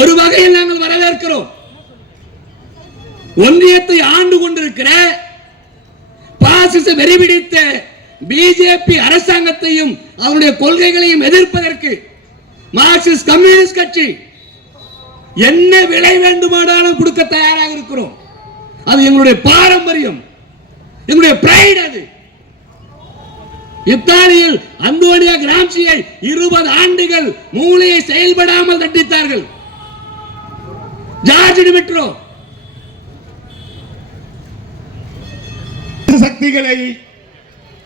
ஒரு வகையில் நாங்கள் வரவேற்கிறோம். ஒன்றியத்தை ஆண்டு கொண்டிருக்கிற பாசிச வெறிபிடித்த பிஜேபி அரசாங்கத்தையும் அவருடைய கொள்கைகளையும் எதிர்ப்பதற்கு மார்க்சிஸ்ட் கம்யூனிஸ்ட் கட்சி என்ன விலை வேண்டுமானாலும் கொடுக்க தயாராக இருக்கிறோம். அது எங்களுடைய பாரம்பரியம், எங்களுடைய பிரைட். அது இத்தாலியில் அந்தோனியோ கிராம்சியை 20 ஆண்டுகள் மூளையை செயல்படாமல் தண்டித்தார்கள். ஜார்ஜ் டிமிட்ரோ சக்திகளை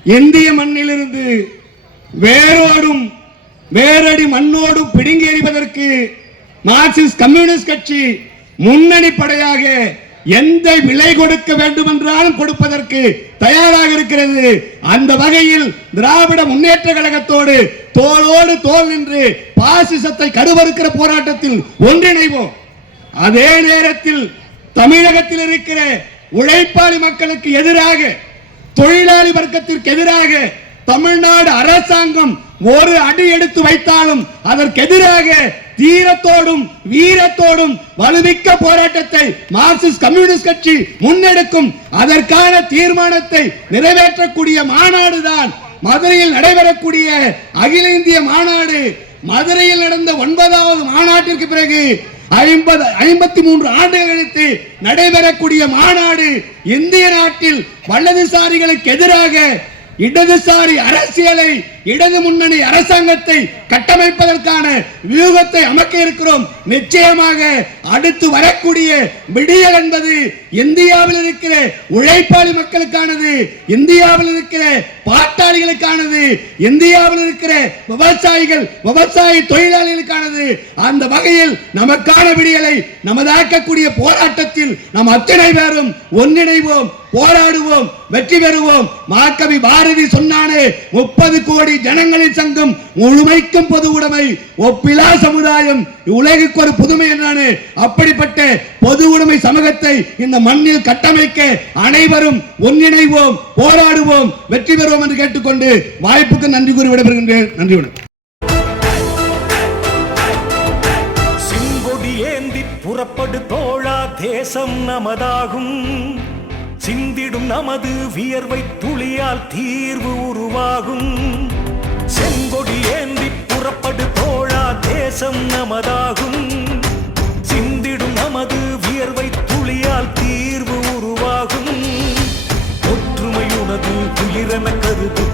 இந்திய மண்ணிலிருந்து வேரடி மண்ணோடும் பிடுங்கி எறிவதற்கு மார்க்சிஸ்ட் கம்யூனிஸ்ட் கட்சி முன்னணி படையாக எந்த விலை கொடுக்க வேண்டும் என்றாலும் கொடுப்பதற்கு தயாராக இருக்கிறது. அந்த வகையில் திராவிட முன்னேற்ற கழகத்தோடு தோளோடு தோள் நின்று பாசிசத்தை கடுவறுக்கிற போராட்டத்தில் ஒன்றிணைவோம். அதே நேரத்தில் தமிழகத்தில் இருக்கிற உழைப்பாளி மக்களுக்கு எதிராக, தொழிலாளி வர்க்கத்திற்கு எதிராக தமிழ்நாடு அரசாங்கம் ஒரு அடி எடுத்து வைத்தாலும் அதற்கு எதிராக தீரத்தோடும் வீரத்தோடும் வலுமிக்க போராட்டத்தை மார்க்சிஸ்ட் கம்யூனிஸ்ட் கட்சி முன்னெடுக்கும். அதற்கான தீர்மானத்தை நிறைவேற்றக்கூடிய மாநாடு தான் மதுரையில் நடைபெறக்கூடிய அகில இந்திய மாநாடு. மதுரையில் நடந்த 9வது மாநாட்டிற்கு பிறகு 53 ஆண்டுகள் கழித்து நடைபெறக்கூடிய மாநாடு இந்திய நாட்டில் வலதுசாரிகளுக்கு எதிராக இடதுசாரி அரசியலை, இடது முன்னணி அரசாங்கத்தை கட்டமைப்பதற்கான வியூகத்தை அமைக்க இருக்கிறோம். நிச்சயமாக அடுத்து வரக்கூடிய விடியல் என்பது இந்தியாவில் இருக்கிற உழைப்பாளி மக்களுக்கானது, இந்தியாவில் இருக்கிற பாட்டாளிகளுக்கானது, இந்தியாவில் இருக்கிற விவசாயிகள், விவசாய தொழிலாளிகளுக்கானது. அந்த வகையில் நமக்கான விடியலை நமதாக்கக்கூடிய போராட்டத்தில் நாம் அத்தனை பேரும் ஒன்றிணைவோம், போராடுவோம், வெற்றி பெறுவோம். மகாகவி பாரதி சொன்னானே, 30 கோடி ஜனங்களின் சங்கம் முழுமைக்கும் பொது உடைமை, ஒப்பிலா சமுதாயம் உலகுக்கு ஒரு புதுமை என்றானே. அப்படிப்பட்ட பொது உடைமை சமூகத்தை இந்த மண்ணில் கட்டமைக்க அனைவரும் ஒன்றிணைவோம், போராடுவோம், வெற்றி பெறுவோம் என்று கேட்டுக்கொண்டு வாய்ப்புக்கு நன்றி கூறி விடைபெறுகின்றேன். நன்றி. சிங்கொடி ஏந்தி புறப்படு தோழா, தேசம் நமதாகும். சிந்திடும் நமது வியர்வை துளியால் தீர்வு உருவாகும். செங்கொடி ஏந்தி புறப்படு தோழா, தேசம் நமதாகும். சிந்திடும் நமது வியர்வை துளியால் தீர்வு உருவாகும். ஒற்றுமையுனது உயிரென கருது